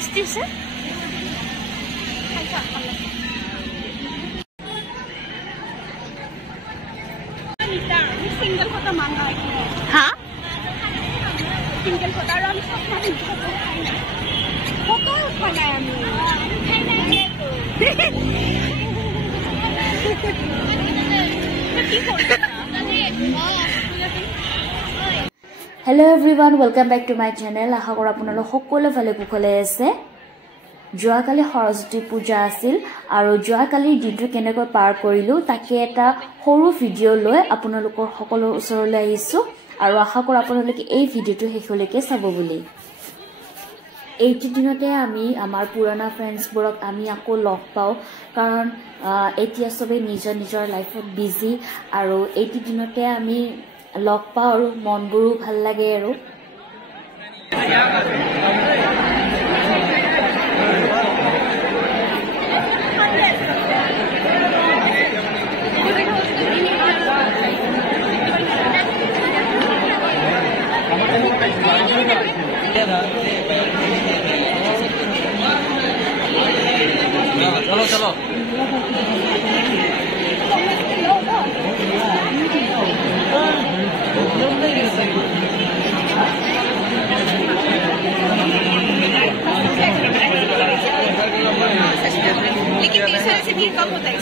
Tasty से single Kota मांगा है हाँ सिंगल कोटा रॉल फोटो उठाना है Hello everyone, welcome back to my channel. আশা কৰো আপোনালোক সকলো ভালে কুশলে আছে। যোৱাকালি সৰস্বতী পূজা আছিল আৰু যোৱাকালি দিনটো কেনেকৈ পাৰ কৰিলো তাকে এটা সৰু ভিডিও লৈ আপোনালোকৰ সকলো ওচৰলৈ আহিছো আৰু আশা কৰো আপোনালোকে এই ভিডিওটো শেষলৈকে চাব বুলি। এই দিনতে আমি আমাৰ পুৰণা ফ্ৰেন্ডছবোৰক আমি আকৌ লগ পাও কাৰণ এতিয়া সবে নিজৰ নিজৰ লাইফত বিজি আৰু এই দিনতে আমি লগ পাও আৰু মনবোৰো ভাল লাগে আৰু चलो चलो लेकिन इस तरह से भीड़ कम होता है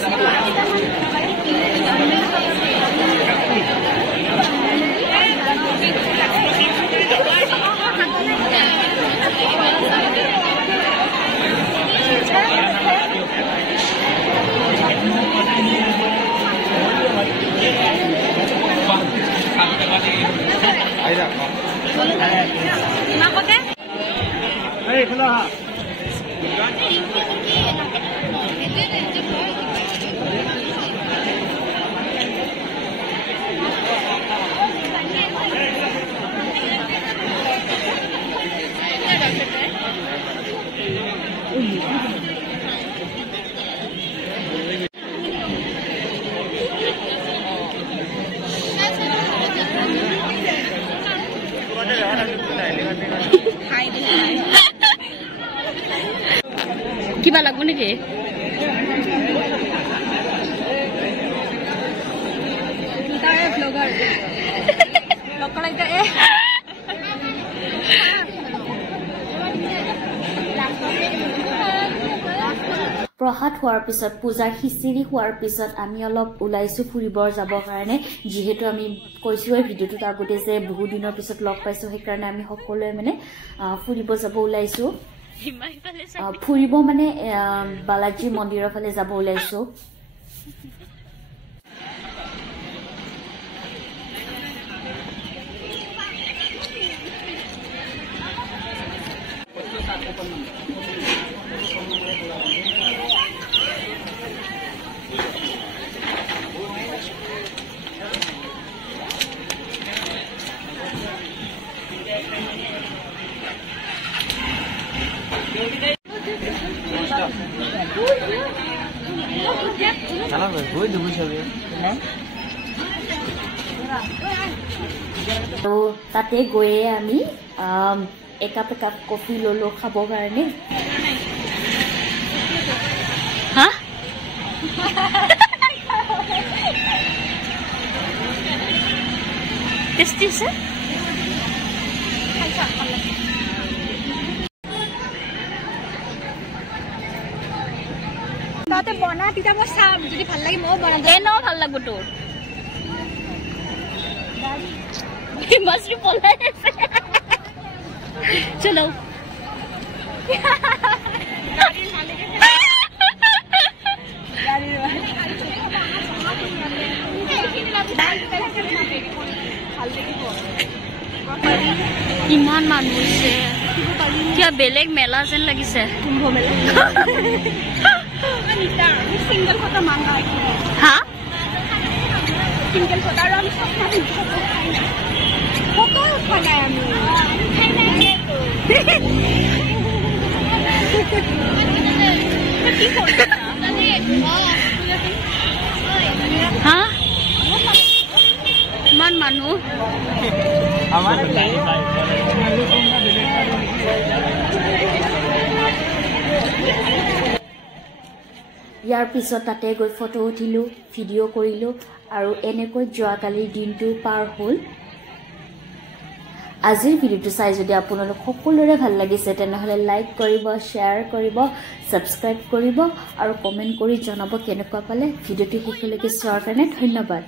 কিবা লাগব নেকি তাৰে ব্লগাৰ লকলাইটা এ প্ৰসাদ হোৱাৰ পিছত পূজাৰ খিচিৰি হোৱাৰ পিছত আমি অলপ ওলাইছো ফুৰিবৰ যাবৰ কাৰণে যেহেতু আমি কৈছো এই ভিডিওটোত আগতে যে বহু দিনৰ পিছত লগ পাইছো সেই কাৰণে আমি সকলোৱে মানে ফুৰিব যাব ওলাইছো ফুৰিব মানে বালাজী মন্দিৰৰ ফালে যাব ওলাইছো তো তাতে গয়ে আমি একাপ একাপ কফি ললো খাবৰ কাৰণে হা টেস্টি আছে তাতে বনা তিতা মই চাম যদি ভাল লাগে মই বনা দে ন ভাল লাগব তোৰ मछली बोला है चलो ইমান মানুহ হৈছে কিয় বেলেগ মেলা যেন লাগিছে কুম্ভ মেলা সিঙ্গল কোটা মাংগা হা সিঙ্গল কোটা রং फोटो उठाना है हाँ मान मानू ইয়াৰ পিছত তাতে গৈ ফটো উঠিলোঁ, ভিডিঅ' কৰিলোঁ আৰু এনেকৈ যোৱাকালিৰ দিনটো পাৰ হ'ল। আজিৰ ভিডিঅ'টো চাই যদি আপোনালোক সকলোৰে ভাল লাগিছে তেনেহ'লে লাইক কৰিব, শ্বেয়াৰ কৰিব, ছাবস্ক্ৰাইব কৰিব আৰু কমেণ্ট কৰি জনাব কেনেকুৱা পালে। ভিডিঅ'টো শেষলৈকে চোৱাৰ কাৰণে ধন্যবাদ।